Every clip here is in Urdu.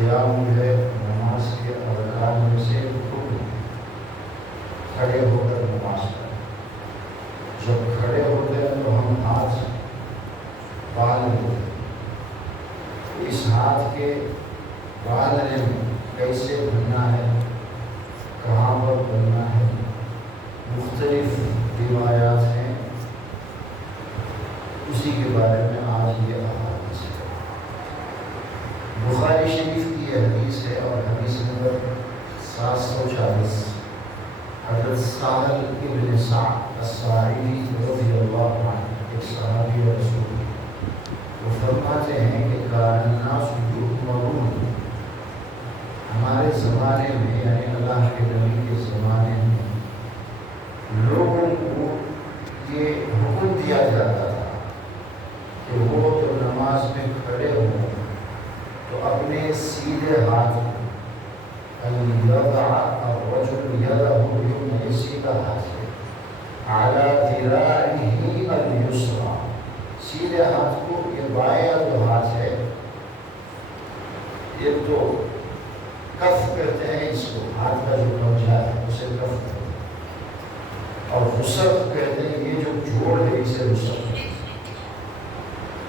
قیام جو ہے نماز کے ارکان میں سے رکن ہے، کھڑے ہو کر نماز پڑھیں۔ جب کھڑے ہوتے ہیں تو ہم ہاتھ باندھ لیتے ہیں۔ اس ہاتھ کے باندھنے میں کیسے بننا ہے، کہاں پر بننا ہے، مختلف روایات ہیں، اسی کے بارے میں آج یہ احادیث ہے۔ بخاری شریف کی یہ حدیث ہے اور حدیث نمبر 740۔ حضرت سہل ابن سعد الساعدی رضی اللہ عنہ، ایک صحابی رسول، وہ فرماتے ہیں کہ کان الناس یؤمرون، ہمارے زمانے میں یعنی اللہ کے نبی کے زمانے میں لوگوں کو یہ حکم دیا جاتا تھا کہ وہ تو نماز میں کھڑے ہوں تو اپنے سیدھے ہاتھ یضع الرجل یدہ الیمنی، سیدھا ہاتھ ہے، علی ذراعہ الیسریٰ، سیدھے ہاتھ کو، یہ بائیں جو ہاتھ ہے، یہ تو کف کہتے ہیں اس کو، ہاتھ کا جو کمجھا ہے اسے کف کہتے ہیں، اور وسط کہتے ہیں یہ جو جوڑ ہے اسے وسط کہتے ہیں،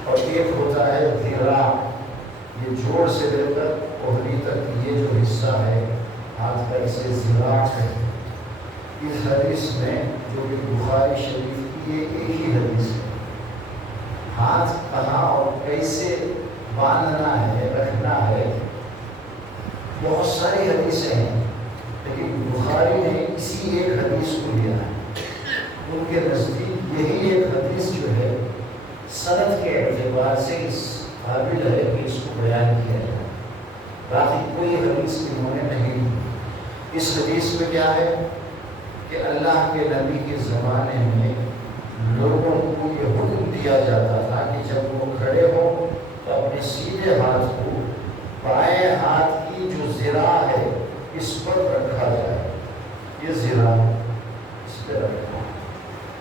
اور ایک ہوتا ہے ذراع، یہ جوڑ سے لے کر کوہنی تک یہ جو حصہ ہے ہاتھ کا، اسے ذراع کہتے ہیں۔ اس حدیث میں جو کہ بخاری شریف کی یہ ایک ہی حدیث ہے، ہاتھ کہاں اور کیسے باندھنا ہے، رکھنا ہے، بہت ساری حدیثیں ہیں، لیکن بخاری نے اسی ایک حدیث کو لیا ہے۔ ان کے نزدیک یہی ایک حدیث جو ہے سند کے اعتبار سے اس قابل ہے کہ اس کو بیان کیا جائے، باقی کوئی حدیث انہوں نے نہیں دی۔ اس حدیث میں کیا ہے کہ اللہ کے نبی کے زمانے میں لوگوں کو یہ حکم دیا جاتا تھا کہ جب وہ کھڑے ہوں تو اپنے سیدھے ہاتھ کو بائیں ہاتھ کی جو ذراع ہے اس پر رکھا جائے، یہ ذراع اس پہ رکھنا،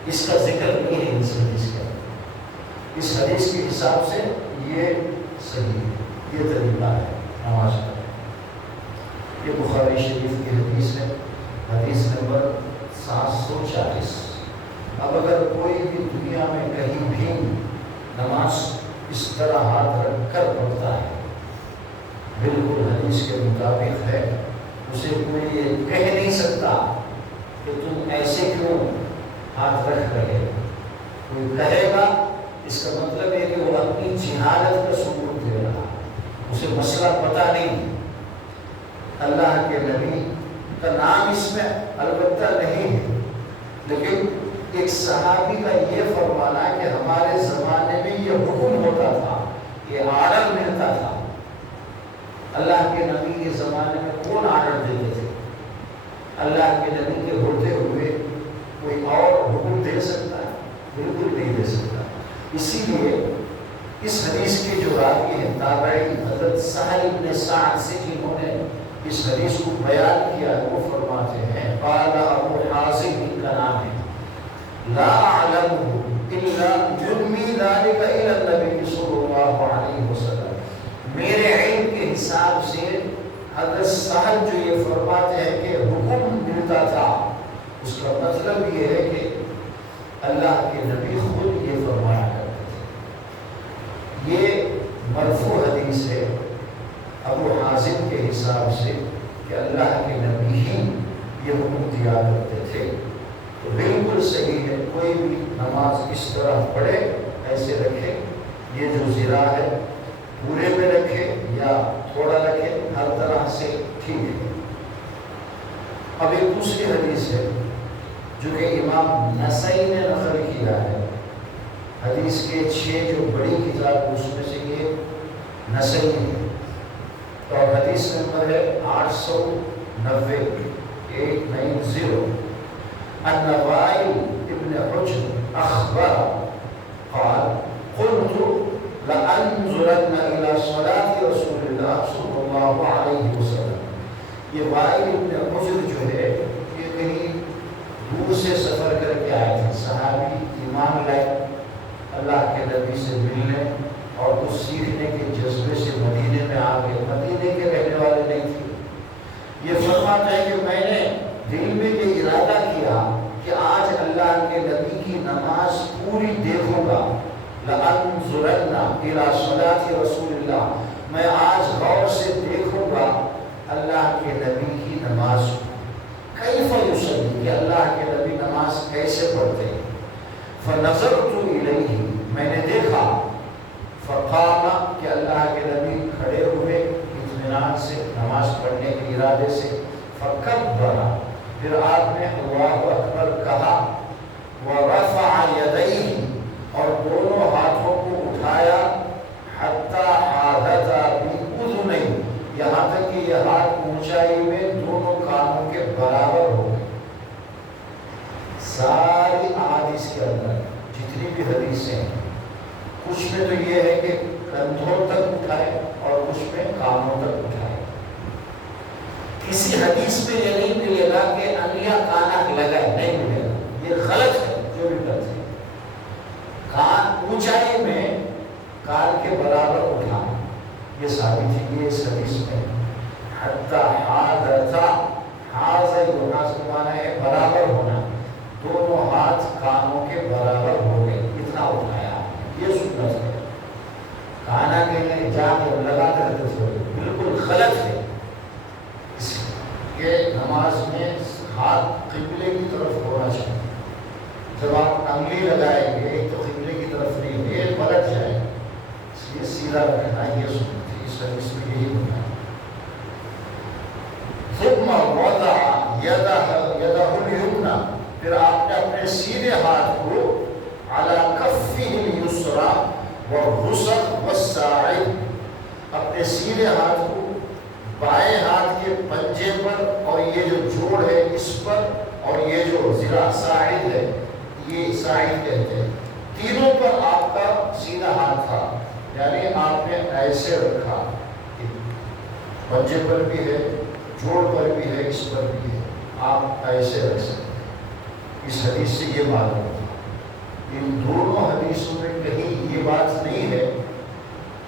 اس کا ذکر نہیں ہے اس حدیث کے اندر۔ اس حدیث کے حساب سے یہ صحیح ہے، یہ طریقہ ہے نماز کا۔ یہ بخاری شریف کی حدیث ہے، حدیث نمبر 740۔ اب اگر کوئی بھی دنیا میں کہیں بھی نماز اس طرح ہاتھ رکھ کر پڑھتا ہے، بالکل حدیث کے مطابق ہے، اسے کوئی یہ کہہ نہیں سکتا کہ تم ایسے کیوں ہاتھ رکھ رہے ہو۔ کوئی کہے گا اس کا مطلب ہے کہ وہ اپنی جہالت کا ثبوت دے رہا، اسے مسئلہ پتہ نہیں۔ اللہ کے نبی کا نام اس میں البتہ نہیں ہے، لیکن ایک صحابی کا یہ فرمانا کہ ہمارے زمانے میں یہ حکم ہوتا تھا، یہ آرڈر ملتا تھا۔ اللہ کے نبی کے زمانے میں کون آرڈر دیتے تھے؟ اللہ کے نبی کے ہوتے ہوئے کوئی اور حکم دے سکتا ہے؟ بالکل نہیں دے سکتا۔ اسی لیے اس حدیث کے جو راوی ہیں تابعی حضرت سہل ابن سعد سے جنہوں نے اس حدیث کو بیان کیا ہے، وہ فرماتے ہیں قال ابو حازم، ان کا نام ہے، لا اعلمه الا يرمي ذلك الى النبي صلی اللہ علیہ وسلم، میرے علم کے حساب سے حضرت سہل جو یہ فرماتے ہیں کہ حکم ملتا تھا، اس کا مطلب یہ ہے کہ اللہ کے نبی خود یہ فرمایا کرتے تھے۔ یہ مرفوع حدیث ہے ابو حازم کے حساب سے کہ اللہ کے نبی ہی یہ حکم دیا کرتے تھے، تو بالکل صحیح ہے۔ کوئی بھی نماز اس طرح پڑھے، ایسے رکھے، یہ جو ذراع ہے پورے میں رکھے یا تھوڑا رکھے، ہر طرح سے ٹھیک ہے۔ اب ایک دوسری حدیث ہے جو کہ امام نسائی نے نقل کیا ہے، حدیث کے 6 جو بڑی کتاب اس میں سے یہ نسائی ہے، اور حدیث نمبر ہے 890 890۔ ان وائل ابن حجر اخبر قال قلت لانظرن الى صلاة رسول اللہ صلی اللہ علیہ وسلم۔ یہ وائل ابن حجر جو ہے یہ کہیں دور سے سفر کر کے آئے تھے، صحابی، ایمان لائے، اللہ کے نبی سے ملنے اور کچھ سیکھنے کے جذبے سے مدینے میں آ گئے۔ مدینے کے رہنے فرماتے ہیں کہ میں نے دل میں یہ ارادہ کیا کہ آج اللہ کے نبی کی نماز پوری دیکھوں گا. لَأَنظُرَنَّ إِلَى صَلَاةِ رَسُولِ اللَّهِ، میں آج غور سے دیکھوں گا اللہ کے نبی کی نماز کیف یصلی، کہ اللہ کے نبی نماز کیسے پڑھتے ہیں. فَنَظَرْتُ إِلَيْهِ، میں نے دیکھا. فَقَامَ، کہ اللہ کے نبی کھڑے ہوئے اطمینان سے نماز پڑھنے کے ارادے سے. فَكَبَّرَ، پھر آپ نے اللہ اکبر کہا. وَرَفَعَ يَدَيْهِ، اور دونوں ہاتھوں کو اٹھایا. حَتَّى حَاذَتَا بِأُذُنَيْهِ، یہاں تک کہ یہ ہاتھ اونچائی میں دونوں کانوں کے برابر ہو گئے. ساری احادیث کے اندر جتنی بھی حدیثیں ہیں، کچھ میں تو یہ ہے کہ کندھوں تک اٹھائے اور کچھ میں کانوں تک اٹھائے. کسی حدیث میں یہ نہیں ملے گا کہ انیا کانا لگائے، نہیں ملے گا. یہ غلط ہے جو بھی کرتے ہیں. کان اونچائی میں کان کے برابر اٹھا، یہ ثابت ہے. یہ اس حدیث میں حتی حاذتا، حاذ یوناس کا معنی ہے برابر ہونا. دونوں ہاتھ کانوں کے برابر ہو گئے، اتنا اٹھایا. یہ سنت ہے. کانا کے لیے جا کے لگاتے رہتے تھے، بالکل غلط ہے. اس کے نماز میں ہاتھ قبلے کی طرف ہونا چاہیے. جب آپ انگلی لگائیں گے تو قبلے کی طرف نہیں، یہ پلٹ جائے، اس لیے سیدھا رکھنا. یہ سنت ہے، اس حدیث میں یہی ہونا ہے. ثم وضع یدہ الیمنی، پھر آپ نے اپنے سیدھے ہاتھ کو علی کفہ الیسری والرسغ والساعد، اپنے سیدھے ہاتھ کو بائیں ہاتھ کے پنجے پر اور یہ جو جوڑ ہے اس پر، اور یہ جو ذراع ساعد ہے، یہ ساعد کہتے ہیں، تینوں پر آپ کا سیدھا ہاتھ تھا. یعنی آپ نے ایسے رکھا، پنجے پر بھی ہے، جوڑ پر بھی ہے، اس پر بھی ہے، آپ ایسے رکھ سکتے ہیں. اس حدیث سے یہ معلوم ہوتا. ان دونوں حدیثوں میں کہیں یہ بات نہیں ہے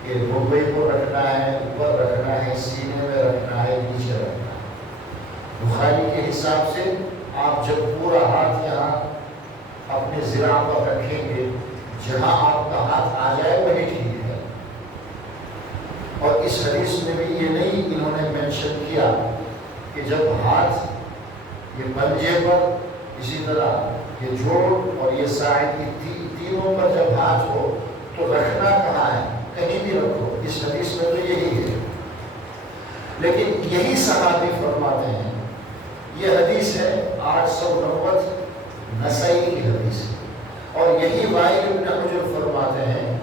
کہ رکبے کو رکھنا ہے، اوپر رکھنا ہے، سینے میں رکھنا ہے، نیچے رکھنا ہے. بخاری کے حساب سے آپ جب پورا ہاتھ یہاں اپنے ذراع پر رکھیں گے، جہاں آپ کا ہاتھ آ جائے وہی ٹھیک ہے. اور اس حدیث میں بھی یہ نہیں انہوں نے مینشن کیا کہ جب ہاتھ یہ پنجے پر، اسی طرح یہ جوڑ اور یہ ساعد کی تینوں پر جب ہاتھ ہو تو رکھنا کہاں ہے، کہیں بھی رکھو. اس حدیث میں تو یہی ہے. لیکن یہی صحابی فرماتے ہیں، یہ حدیث ہے 890 نسائی کی حدیث ہے. اور یہی وائل ابن حجر فرماتے ہیں،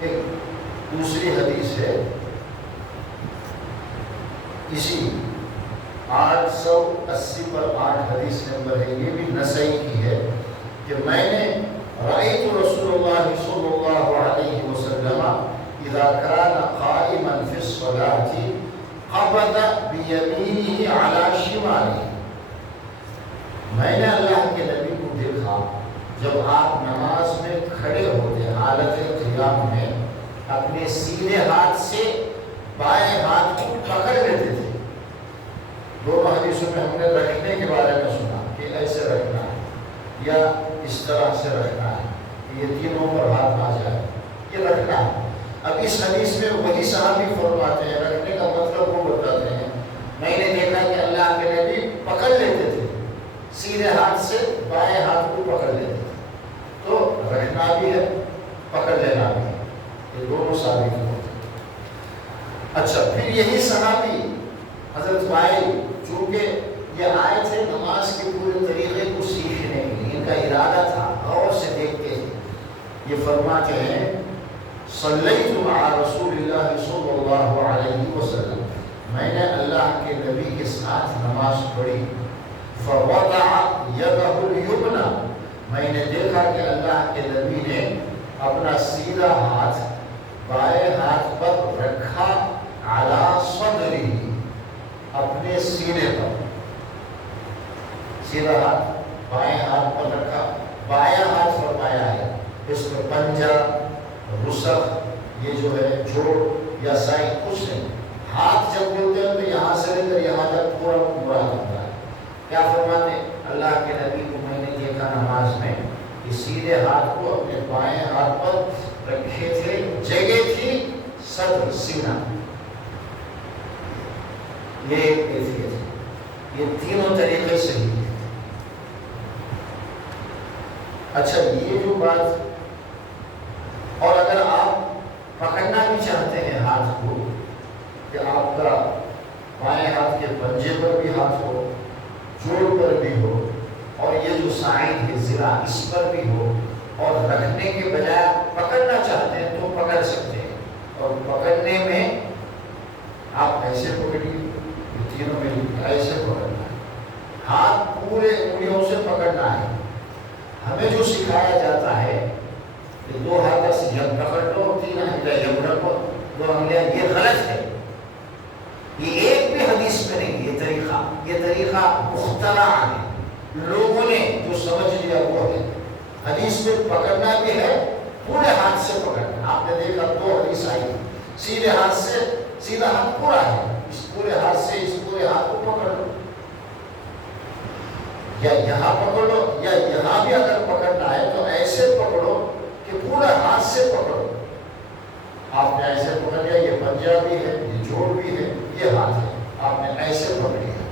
ایک دوسری حدیث ہے اسی 880 پر 8 حدیث نمبر ہے، یہ بھی نسائی کی ہے، کہ میں نے رأیت رسول اللہ صلی اللہ علیہ وسلم اذا كان قائما في الصلاة قبض بيمينه على شماله. میں نے اللہ کے نبی کو دیکھا جب آپ نماز میں کھڑے ہوتے حالت قیام میں اپنے سیدھے ہاتھ سے بائیں ہاتھ کو پکڑ لیتے تھے. دونوں حدیثوں میں ہم نے رکھنے کے بارے میں سنا کہ ایسے رکھنا ہے یا اس طرح سے رکھنا ہے، یہ تینوں پر ہاتھ آ جائے، یہ رکھنا ہے. اب اس حدیث میں وہی صحابی فرماتے ہیں، رکھنے کا مطلب وہ بتاتے ہیں، میں نے دیکھا کہ اللہ کے نبی پکڑ لیتے تھے، سیدھے ہاتھ سے بائیں ہاتھ کو پکڑ لیتے تھے. تو رکھنا بھی ہے، پکڑ لینا بھی ہے، یہ دونوں ثابت ہوتے ہیں. اچھا، پھر یہی صحابی حضرت وائل، چونکہ یہ آئے تھے نماز کے پورے طریقے کو سیکھنے کے لیے، ان کا ارادہ تھا، غور سے دیکھتے تھے. یہ فرماتے ہیں صلیت مع رسول اللہ صلی اللہ علیہ وسلم، میں نے اللہ کے نبی کے ساتھ نماز پڑھی. فوضع یدہ الیمنی، میں نے دیکھا کہ اللہ کے نبی نے اپنا سیدھا ہاتھ بائیں ہاتھ پر رکھا، علی صدری، اپنے سینے پر. سیدھا ہاتھ بائیں ہاتھ پر رکھا، بائیں ہاتھ فرمایا ہے، اس میں پنجہ، رسغ، یہ جو ہے جوڑ یا سائد کچھ نہیں، ہاتھ جب بولتے ہیں تو یہاں سے لے کر یہاں تک پورا مراد ہوتا ہے. کیا فرماتے ہیں اللہ کے نبی کو میں نے دیکھا نماز میں کہ سیدھے ہاتھ کو اپنے بائیں ہاتھ پر رکھے تھے, جگہ تھی صدر سینہ. یہ ایک کیفیت ہے. یہ تینوں طریقے صحیح ہے. اچھا یہ جو بات, اور اگر آپ پکڑنا بھی چاہتے ہیں ہاتھ کو کہ آپ کا بائیں ہاتھ کے پنجے پر بھی ہاتھ ہو, جوڑ پر بھی ہو, اور یہ جو سائن ہے ذرا اس پر بھی ہو, اور رکھنے کے بجائے پکڑنا چاہتے ہیں تو پکڑ سکتے ہیں. اور پکڑنے میں آپ ایسے پکڑیے, تینوں میں ایسے پکڑنا ہے. ہاتھ پورے انگلیوں سے پکڑنا ہے. ہمیں جو سکھایا جاتا ہے کہ دو ہاتھ سے جب پکڑ لو, تین انگلیاں جب رکھو, دو انگلیاں, یہ غلط ہے. یہ ایک بھی حدیث میں نہیں. یہ طریقہ مخترع ہے, لوگوں نے جو سمجھ لیا وہ ہے. حدیث میں پکڑنا بھی ہے, پورے ہاتھ سے پکڑنا. آپ نے دیکھا دو حدیث آئی, سیدھے ہاتھ سے, سیدھا ہاتھ پورا ہے, اس پورے ہاتھ سے اس پورے ہاتھ کو پکڑ لو, یا یہاں پکڑ لو, یا یہاں بھی اگر پکڑنا ہے تو ایسے پکڑو کہ پورا ہاتھ سے پکڑو. آپ نے ایسے پکڑ لیا, یہ پنجہ بھی ہے, یہ جوڑ بھی ہے, یہ ہاتھ ہے, آپ نے ایسے پکڑ لیا.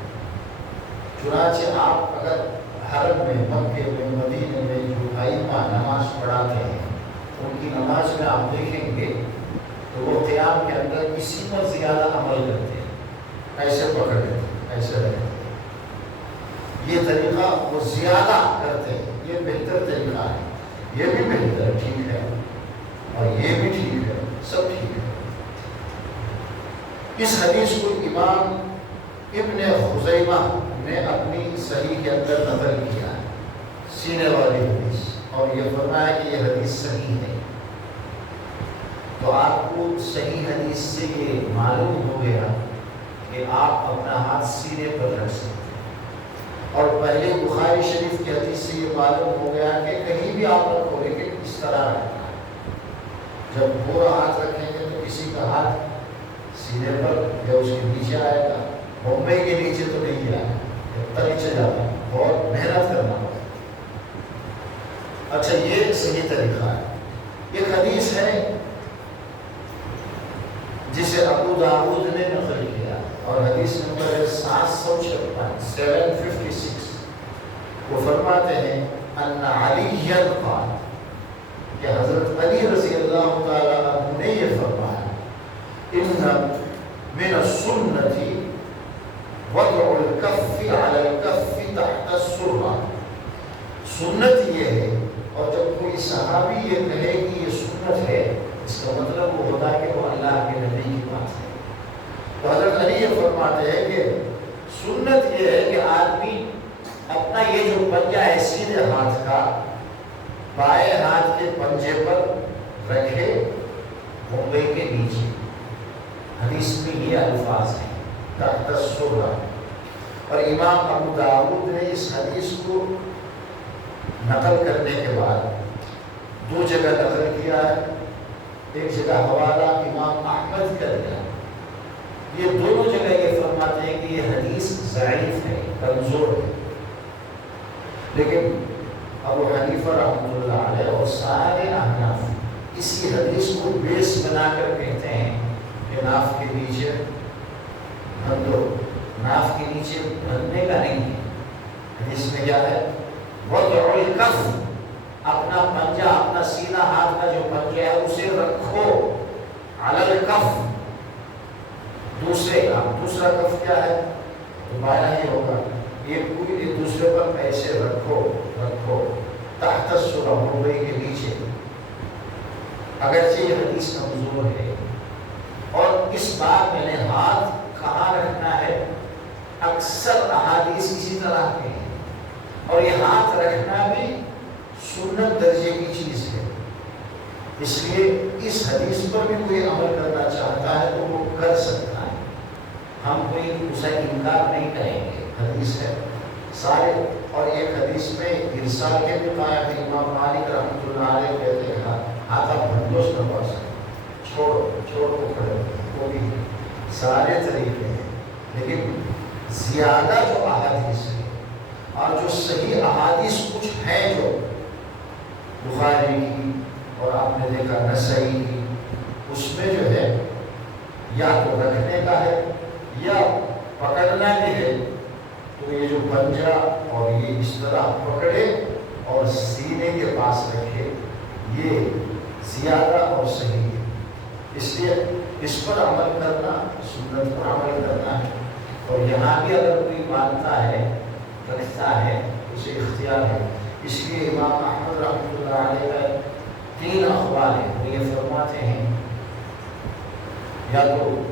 چنانچہ آپ اگر حرم میں, مکے میں, مدینے میں جو ائمہ نماز پڑھاتے ہیں ان کی نماز میں آپ دیکھیں گے تو وہ قیام کے اندر کسی پر زیادہ عمل کرتے ہیں, ایسے پکڑ لیتے ہیں, ایسے رہتے ہیں. یہ طریقہ وہ زیادہ کرتے ہیں. یہ بہتر طریقہ ہے. یہ بھی بہتر ٹھیک ہے, اور یہ بھی ٹھیک ہے, سب ٹھیک ہے. اس حدیث کو امام ابن خزیمہ نے اپنی صحیح کے اندر نقل کیا ہے, سینے والی حدیث, اور یہ فرمایا کہ یہ حدیث صحیح ہے. تو آپ کو صحیح حدیث سے یہ معلوم ہو گیا کہ آپ اپنا ہاتھ سینے پر رکھ سکتے ہیں. اور پہلے بخاری شریف کی حدیث سے یہ معلوم ہو گیا کہ کہیں بھی آپ رکھو لیکن اس طرح رکھنا ہے. جب پورا ہاتھ رکھیں گے تو کسی کا ہاتھ سینے پر یا اس کے نیچے آئے گا, بمبئی کے نیچے تو نہیں آئے گا, تب نیچے جاتا ہے, بہت محنت کرنا پڑتا. اچھا یہ صحیح طریقہ ہے. ایک حدیث ہے جسے ابو داؤد نے نقل کیا, اور حدیث نمبر ہے 756, 756. وہ فرماتے ہیں ان علی قال, کہ حضرت علی رضی اللہ تعالی عنہ نے یہ فرمایا, ان من السنة وضع الكف على الكف تحت السرة. سنت یہ ہے, اور جب کوئی صحابی یہ کہے کہ یہ سنت ہے, اس کا مطلب وہ ہوتا ہے کہ وہ اللہ کے نبی کی بات ہے. تو حضرت علی یہ فرماتے ہیں کہ سنت یہ ہے کہ آدمی اپنا یہ جو پنجہ ہے سیدھے ہاتھ کا بائیں ہاتھ کے پنجے پر رکھے, بمبئی کے نیچے. حدیث میں یہ الفاظ ہیں تحت السرہ. اور امام ابو داؤد نے اس حدیث کو نقل کرنے کے بعد دو جگہ نقل کیا ہے. ایک جگہ حوالہ امام احمد کا دیا. یہ دونوں جگہ یہ فرماتے ہیں کہ یہ حدیث ضعیف ہے, کمزور ہے. لیکن ابو حنیفہ رحمۃ اللہ علیہ اور سارے احناف اسی حدیث کو بیس بنا کر کہتے ہیں کہ ناف کے نیچے بندو, ناف کے نیچے بندنے کا نہیں ہے. حدیث میں کیا ہے, وضع الکف, اپنا پنجہ, اپنا سیدھا ہاتھ کا جو پنجہ ہے اسے رکھو علی الکف, دوسرے کا. دوسرا کف کیا ہے, تو بایاں ہی ہوگا. یہ پوری ایک دوسرے پر ایسے رکھو تحت السرہ, بمبئی کے نیچے. اگرچہ یہ حدیث کمزور ہے, اور اس بات میں نے ہاتھ کہاں رکھنا ہے, اکثر احادیث اسی طرح کے ہیں, اور یہ ہاتھ رکھنا بھی سنت درجے کی چیز ہے. اس لیے اس حدیث پر بھی کوئی عمل کرنا چاہتا ہے تو وہ کر سکتا ہے. ہم کوئی اسے انکار نہیں کریں گے, حدیث ہے سارے. اور ایک حدیث میں ارسال کے بھی قائم ہے. امام مالک رحمۃ اللہ علیہ کہتے ہیں ہاتھ آپ بندوش نہ پا سکتے, چھوڑو کو کھڑے, وہ بھی سارے طریقے ہیں، لیکن زیادہ جو احادیث ہیں اور جو صحیح احادیث کچھ ہیں جو بخاری کی اور آپ نے دیکھا نسائی کی، اس میں جو ہے یا تو رکھنے کا ہے یا پکڑنا بھی ہے، تو یہ جو پنجہ اور یہ اس طرح پکڑے اور سینے کے پاس رکھے، یہ زیادہ اور صحیح ہے۔ اس لیے اس پر عمل کرنا، سنت پر عمل کرنا ہے، اور یہاں بھی اگر کوئی مانتا ہے، رکھتا ہے، اسے اختیار ہے۔ اس لیے امام احمد رحمۃ اللہ علیہ کا 3 اقوال ہیں، وہ یہ فرماتے ہیں یا تو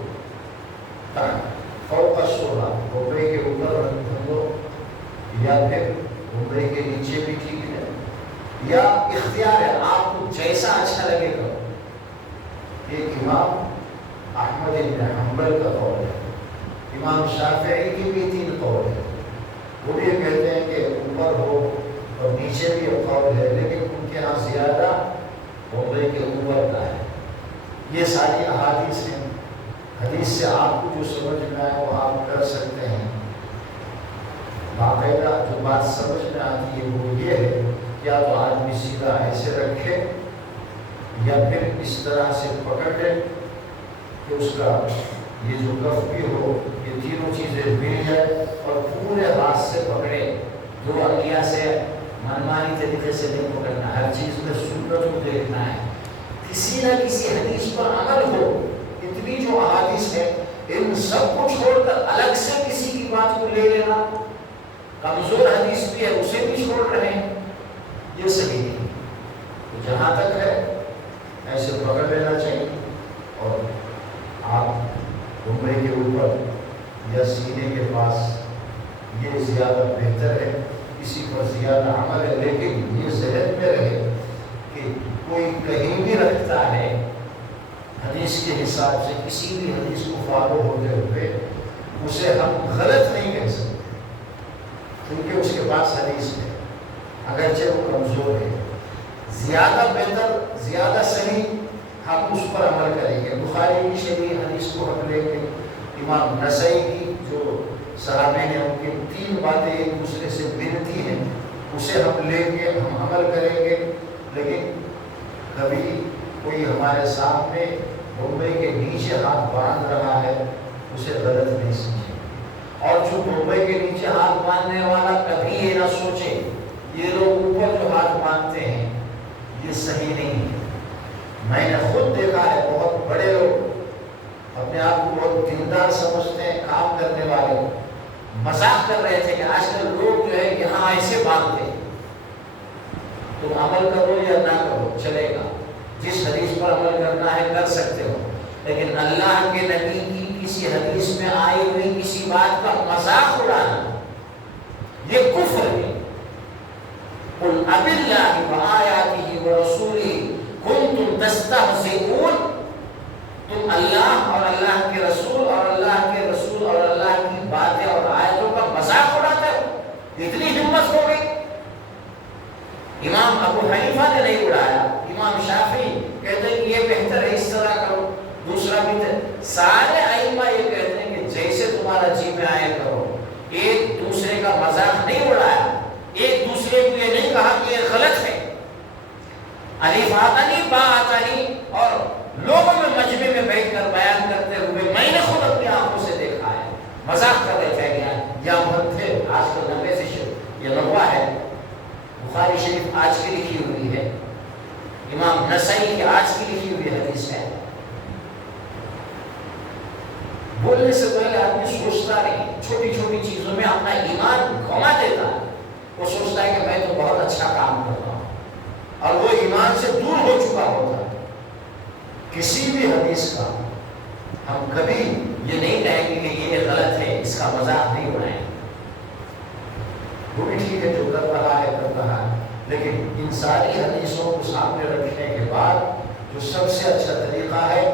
فوق السرہ، کمرے کے اوپر رکھ دو، یا پھر کمرے کے نیچے بھی ٹھیک ہے، یا اختیار ہے، آپ کو جیسا اچھا لگے گا۔ یہ امام احمد بن حنبل کا قول ہے۔ امام شافعی کی بھی 3 قول ہے، وہ بھی یہ کہتے ہیں کہ اوپر ہو اور نیچے بھی ایک قول ہے، لیکن ان کے یہاں زیادہ کمرے کے اوپر کا ہے۔ یہ ساری احادیث ہیں، حدیث سے آپ کو جو سمجھ میں آئے وہ آپ کر سکتے ہیں۔ باقاعدہ جو بات سمجھ میں آتی ہے وہ یہ ہے کہ یا تو آدمی سیدھا ایسے رکھے یا پھر اس طرح سے پکڑ لے کہ اس کا یہ جو کف بھی ہو، یہ تینوں چیزیں مل جائے اور پورے ہاتھ سے پکڑے، دو انگلیاں سے منمانی طریقے سے نہیں پکڑنا، ہر چیز میں سنت کو دیکھنا ہے، کسی نہ کسی حدیث پر عمل ہو۔ اتنی جو احادیث ہے ان سب کو چھوڑ کر الگ سے کسی کی بات کو لے لینا، کمزور حدیث بھی ہے اسے بھی چھوڑ رہے ہیں، یہ صحیح نہیں۔ تو جہاں تک ہے ایسے پکڑ لینا چاہیے، اور آپ کمرے کے اوپر یا سینے کے پاس، یہ زیادہ بہتر ہے، اسی پر زیادہ عمل ہے۔ لیکن یہ ذہن میں رہے کہ کوئی کہیں بھی رکھتا ہے حدیث کے حساب سے، کسی بھی حدیث کو فالو ہوتے ہوئے اسے ہم غلط نہیں کہہ سکتے، کیونکہ اس کے پاس حدیث ہے، اگرچہ وہ کمزور ہے۔ زیادہ بہتر، زیادہ صحیح ہم اس پر عمل کریں گے۔ بخاری کی شریح حدیث کو ہم لیں گے، امام نسائی کی جو صحابی ہیں ان کی 3 باتیں ایک دوسرے سے ملتی ہیں، اسے ہم لیں گے، ہم عمل کریں گے۔ لیکن کبھی کوئی ہمارے سامنے بمبئی کے نیچے ہاتھ باندھ رہا ہے اسے غلط نہیں سمجھے، اور جو بمبئی کے نیچے ہاتھ باندھنے والا کبھی یہ نہ سوچے یہ لوگ اوپر جو ہاتھ باندھتے ہیں یہ صحیح نہیں ہے۔ میں نے خود دیکھا ہے، بہت بڑے لوگ اپنے آپ کو بہت دیندار سمجھتے ہیں، کام کرنے والے مذاق کر رہے تھے کہ آج کل لوگ جو ہے یہاں ایسے باندھتے ہیں۔ تم عمل کرو یا نہ کرو چلے گا، جس حدیث پر عمل کرنا ہے کر سکتے ہو، لیکن اللہ کے نبی کی کسی حدیث میں آئی ہوئی کسی بات کا مذاق اڑانا یہ کفر ہے۔ قل اب اللہ وآیاتہ ورسولہ کنتم تستہزئون، تم اللہ اور اللہ کے رسول اور اللہ کے رسول اور اللہ کی باتیں اور آیتوں کا مذاق اڑاتے ہو، اتنی ہمت ہو گئی۔ امام ابو حنیفہ نے نہیں اڑایا، امام شافعی کہتے ہیں کہ یہ بہتر ہے اس طرح کرو، دوسرا بھی سارے ائمہ یہ کہتے ہیں کہ جیسے تمہارا جی میں آئے کرو، ایک دوسرے کا مذاق نہیں اڑایا، ایک دوسرے کو یہ نہیں کہا کہ یہ غلط ہے۔ الف آتنی با آتنی، اور لوگوں میں مجمع میں بیٹھ کر بیان کرتے ہوئے میں نے خود اپنی آنکھوں سے دیکھا ہے، مذاق کر رہے تھے یا ہم تھے۔ آج کل نبے سے یہ نبوہ ہے، بخاری شریف آج کی لکھی ہوئی ہے، امام نسائی کی آج کی لکھی ہوئی حدیث ہے۔ بولنے سے پہلے آدمی سوچتا نہیں، چھوٹی چھوٹی چیزوں میں اپنا ایمان گنوا دیتا ہے، وہ سوچتا ہے کہ میں تو بہت اچھا کام کر رہا ہوں، اور وہ ایمان سے دور ہو چکا ہوتا ہے۔ کسی بھی حدیث کا ہم کبھی یہ نہیں کہیں گے کہ یہ غلط ہے، اس کا مذاق نہیں اڑائیں، وہ بھی ٹھیک ہے جو کر رہا ہے کر رہا ہے، لیکن ان ساری حدیثوں کو سامنے رکھنے کے بعد جو سب سے اچھا طریقہ ہے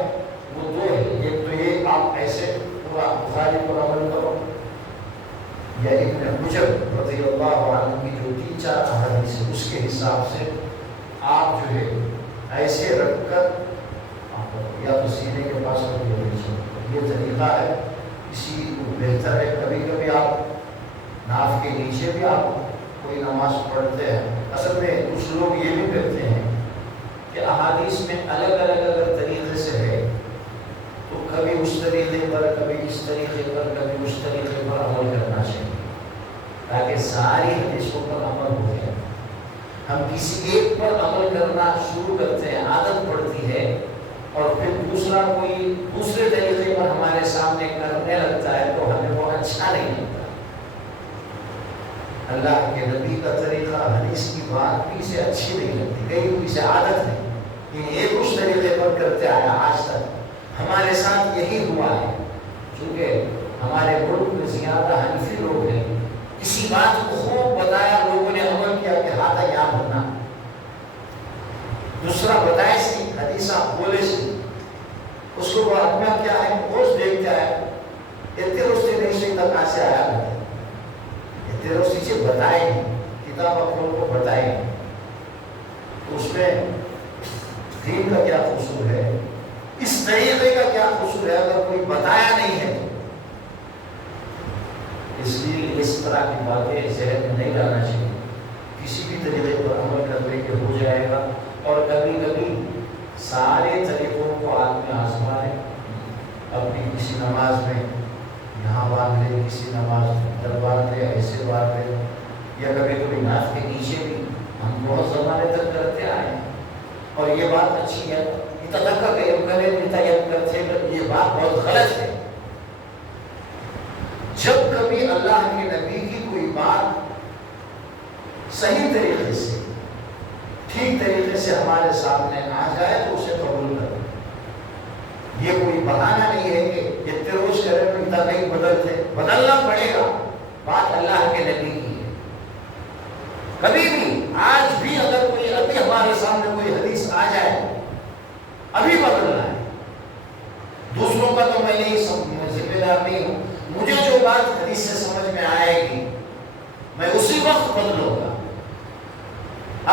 وہ 2 ہے۔ ایک تو یہ آپ ایسے پورا بخاری پر عمل کرو، یا ابن حجر رضی اللہ عنہ کی جو 3-4 احادیث ہے اس کے حساب سے آپ جو ہے ایسے رکھ کر یا تو سینے کے پاس رکھ، یہ طریقہ ملتا ہے کسی کو بہتر ہے. کبھی کبھی آپ ناف کے نیچے بھی آپ کوئی نماز پڑھتے ہیں. اصل میں کچھ لوگ یہ بھی کرتے ہیں کہ احادیث میں الگ الگ اگر طریقے سے ہے تو کبھی اس طریقے پر، کبھی اس طریقے پر، کبھی اس طریقے پر عمل کرنا چاہیے تاکہ ساری حدیثوں پر عمل ہو جائے. ہم کسی ایک پر عمل کرنا شروع کرتے ہیں، عادت پڑتی ہے، اور پھر دوسرا کوئی دوسرے طریقے پر ہمارے سامنے کرنے لگتا ہے تو ہمیں وہ اچھا نہیں لگتا. اللہ کے نبی کا طریقہ، حدیث کی بات بھی اسے اچھی نہیں لگتی، کئی اسے عادت ہے، لیکن ایک اس طریقے پر کرتے آیا آج تک. ہمارے ساتھ یہی ہوا ہے، چونکہ ہمارے ملک میں زیادہ حنفی لوگ ہیں. کسی بات کو خوب بتایا، لوگوں نے عمل کیا کہ ہاتھ یاد ہونا، دوسرا بتائے سی حدیث آپ بولے سی، اس کو وہ آدمی کیا ہے روز دیکھتا ہے، اتنے روز سے نہیں سکتا کہاں سے آیا ہے، اتنے روز سے بتائے نہیں، کتاب اپنوں کو بتائے نہیں. تو اس میں دین کا کیا قصور ہے، اس طریقے کا کیا قصور ہے اگر کوئی بتایا نہیں ہے. اس لیے اس طرح کی باتیں ذہن میں نہیں لانا چاہیے. کسی بھی طریقے پر عمل کرنے کے ہو جائے گا. اور کبھی کبھی سارے طریقوں کو آدمی آزمائے، اپنی کسی نماز میں یہاں باندھ لے، کسی نماز میں ادھر باندھ لے، ایسے باندھ لے، یا کبھی کبھی ناف کے نیچے بھی ہم بہت زمانے تک کرتے آئے ہیں. اور یہ بات اچھی ہے، یہ بات بہت غلط ہے. جب کبھی اللہ کے نبی کی کوئی بات صحیح طریقے سے، ٹھیک طریقے سے ہمارے سامنے آ جائے تو اسے قبول کریں. یہ کوئی بہانہ نہیں ہے کہ اتنے روز کرے تو اتنا نہیں بدلتے، بدلنا پڑے گا. بات اللہ کے نبی کی ہے. کبھی بھی آج بھی اگر کوئی ابھی ہمارے سامنے کوئی حدیث آ جائے، ابھی بدلنا ہے. دوسروں کا تو میں نہیں ذمہ دار نہیں ہوں. مجھے جو بات حدیث سے سمجھ میں آئے گی میں اسی وقت بدلوں گا.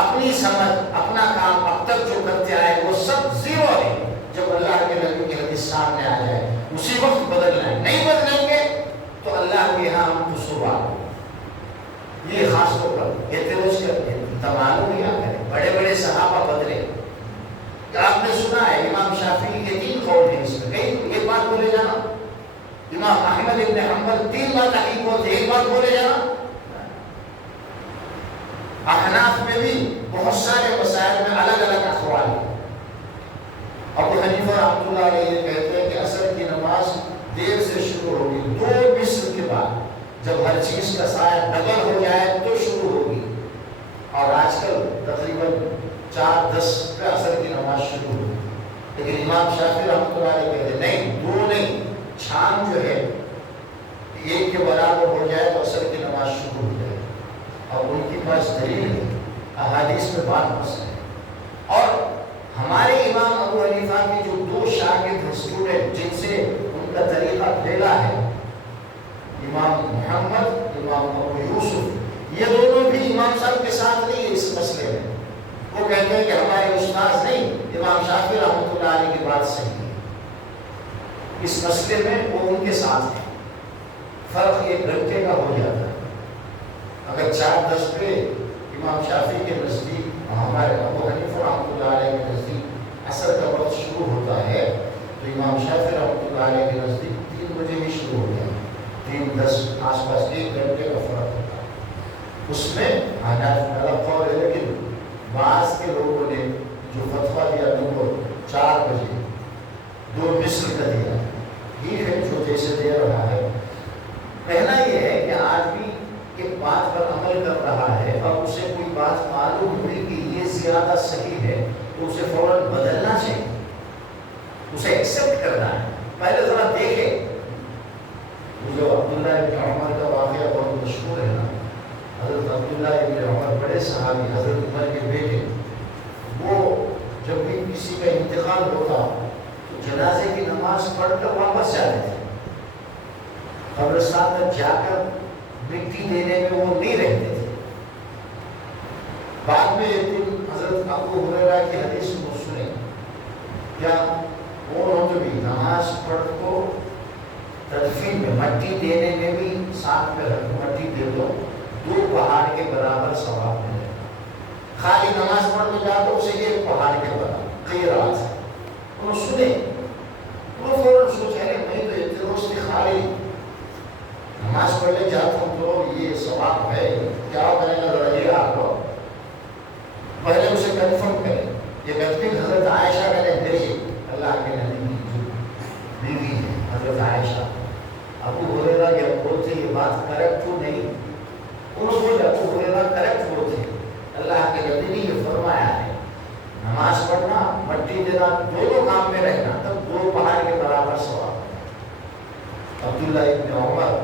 اپنی سمجھ، اپنا کام اب تک جو کرتے آئے وہ سب زیرو ہے. جب اللہ کے نبی کی حدیث سامنے آ جائے اسی وقت بدلنا ہے. نہیں بدلیں گے تو اللہ کے یہاں ہم قصوروار. یہ خاص طور پر اعتراض کرتے ہیں، تمام کیا کریں. بڑے بڑے صحابہ بدلے. آپ نے سنا ہے امام شافعی کے 3 قول ہیں اس میں. کہیں ایک بات بولے جانا. امام احمد ابن حنبل 3 بات حقیق ہوتے، ایک بات بولے جانا. احناف میں بھی بہت سارے مسائل میں الگ الگ اقوال ہیں. ابو حنیفہ رحمۃ اللہ علیہ یہ کہتے ہیں کہ عصر کی نماز دیر سے شروع ہوگی، 2 مصر کے بعد، جب ہر چیز کا سایہ ڈبل ہو جائے تو شروع ہوگی. اور آج کل تقریباً 4:10 پہ عصر کی نماز شروع ہوگی. لیکن امام شافعی رحمۃ اللہ علیہ کہتے ہیں نہیں، 2 نہیں، شام جو ہے 1 کے برابر ہو جائے تو عصر کی نماز شروع ہو جائے. اور ان کے پاس دلیل ہے، احادیث میں بات مس ہے. اور ہمارے امام ابو حنیفہ کے جو 2 شاگرد ہیں، اسٹوڈنٹ، جن سے ان کا طریقہ پھیلا ہے، امام محمد، امام ابو یوسف، یہ دونوں بھی امام صاحب کے ساتھ نہیں ہے اس مسئلے میں. وہ کہتے ہیں کہ ہمارے استاد نہیں، امام شافعی رحمۃ اللہ علیہ کی بات صحیح ہے. اس مسئلے میں وہ ان کے ساتھ ہیں. فرق 1 گھنٹے کا ہو جاتا ہے. اگر 4:10 پہ امام شافعی کے نزدیک، ہمارے ابو حنیفہ رحمۃ اللہ علیہ کے نزدیک عصر کا وقت شروع ہوتا ہے تو امام شافعی رحمۃ اللہ علیہ کے نزدیک 3 بجے ہی شروع ہو جائے. 3:10 آس پاس 1 گھنٹے کا فرق ہوتا ہے. اس میں حنفی قول ہے، لیکن بعض کے لوگوں نے جو فتویٰ دیا وہ 4 بجے 2 مصر کا دیا. یہ ہے جو جیسے دے رہا ہے. پہلا یہ ہے کہ آدمی ایک بات پر عمل کر رہا ہے اور اسے کوئی بات معلوم ہوئی کہ یہ زیادہ صحیح ہے تو اسے فوراً بدلنا چاہیے، اسے ایکسپٹ کرنا ہے. پہلے ذرا دیکھے. جو عبداللہ ابن عمر کا واقعہ بہت مشہور ہے نا. حضرت عبداللہ ابن عمر بڑے صحابی، حضرت عمر کے بیٹے، وہ جب بھی کسی کا انتقال ہوتا تو جنازے کی نماز پڑھ کر واپس جاتے تھے. قبرستان تک جا کر مٹی دینے میں وہ نہیں رہتے تھے. بعد میں ایک دن حضرت ابو ہریرہ کی حدیث کو سنے، کیا وہ بھی نماز پڑھ کو میں مٹی دینے میں بھی ساتھ میں رکھ مٹی دے دو 2 پہاڑ کے برابر ثواب ملے گا. خالی نماز پڑھنے جا تو اسے 1 پہاڑ کے برابر قیرات ہے. وہ سنے وہ فوراً سوچے میں تو اتنے روز کی خالی نماز پڑھنے جاتا ہوں تو یہ ثواب ہے کیا کرے گا ذرا یہ آپ کو پہلے اسے کنفرم کرے. یہ غلطی حضرت عائشہ کا نے میری اللہ کے نبی کی بیوی ہے حضرت عائشہ. ابو ہریرہ یہ بولتے یہ بات کریکٹ تو نہیں انہوں نے ابو ہریرہ کریکٹ بولتے اللہ کے نبی نے یہ فرمایا ہے نماز پڑھنا مٹی دینا دونوں کام میں رہنا تب 2 پہاڑ کے برابر ثواب. عبداللہ ابن عمر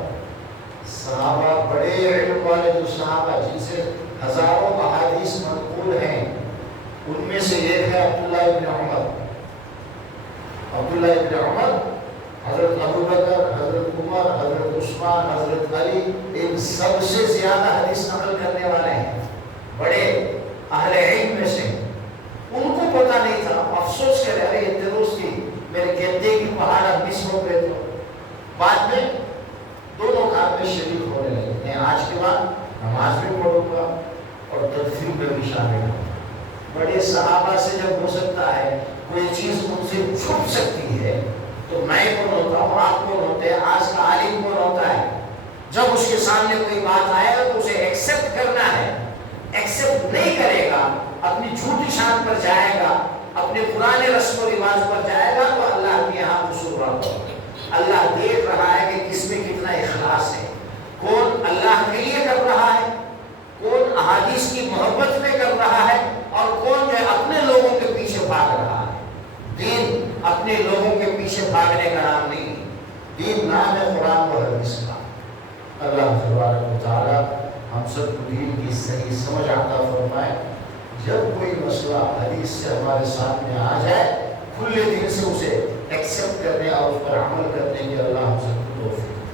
صحابہ بڑے علم والے جو صحابہ جن سے ہزاروں احادیث منقول ہیں ان میں سے ایک ہے عبداللہ ابن عمر. عبداللہ ابن عمر حضرت ابوبکر حضرت عمر حضرت عثمان حضرت علی ان سب سے زیادہ حدیث نقل کرنے والے ہیں بڑے اہل علم میں سے. ان کو پتہ نہیں تھا افسوس کرے ارے اتنے روز کی میرے گدے کی پہاڑ اب مس ہو گئے. تو بعد میں دونوں کام میں شریک ہونے لگے. میں آج کے بعد نماز بھی پڑھوں گا اور تدفین میں بھی شامل ہوں. بڑے صحابہ سے جب ہو سکتا ہے کوئی چیز ان سے چھپ سکتی ہے تو میں کون ہوتا ہوں آپ کون ہوتے ہیں آج کا عالم کون ہوتا ہے. جب اس کے سامنے کوئی بات آئے گا تو اسے ایکسیپٹ کرنا ہے. ایکسیپٹ نہیں کرے گا اپنی جھوٹی شان پر جائے گا اپنے پرانے رسم و رواج پر جائے گا تو اللہ کے یہاں قصور ہوگا. اللہ دیکھ رہا ہے کہ کس میں کتنا اخلاص ہے. کون اللہ کے لیے کر رہا ہے کون احادیث کی محبت میں کر رہا ہے اور کون جو ہے اپنے لوگوں کے پیچھے بھاگ رہا ہے. دین اپنے لوگوں کے پیچھے بھاگنے کا نام نہیں. دین نام ہے قرآن و حدیث کا. اللہ تبارک و تعالی ہم سب کو دین کی صحیح سمجھ عطا فرمائے. جب کوئی مسئلہ حدیث سے ہمارے سامنے آ جائے کھلے دل سے اسے ایکسیپٹ کرنے اور اس پر عمل کرنے کی اللہ ہم سب کو توفیق دے.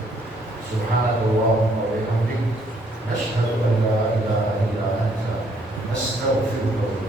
سبحانک اللہم و بحمدک نشہد ان لا الہ الا انت نستغفرک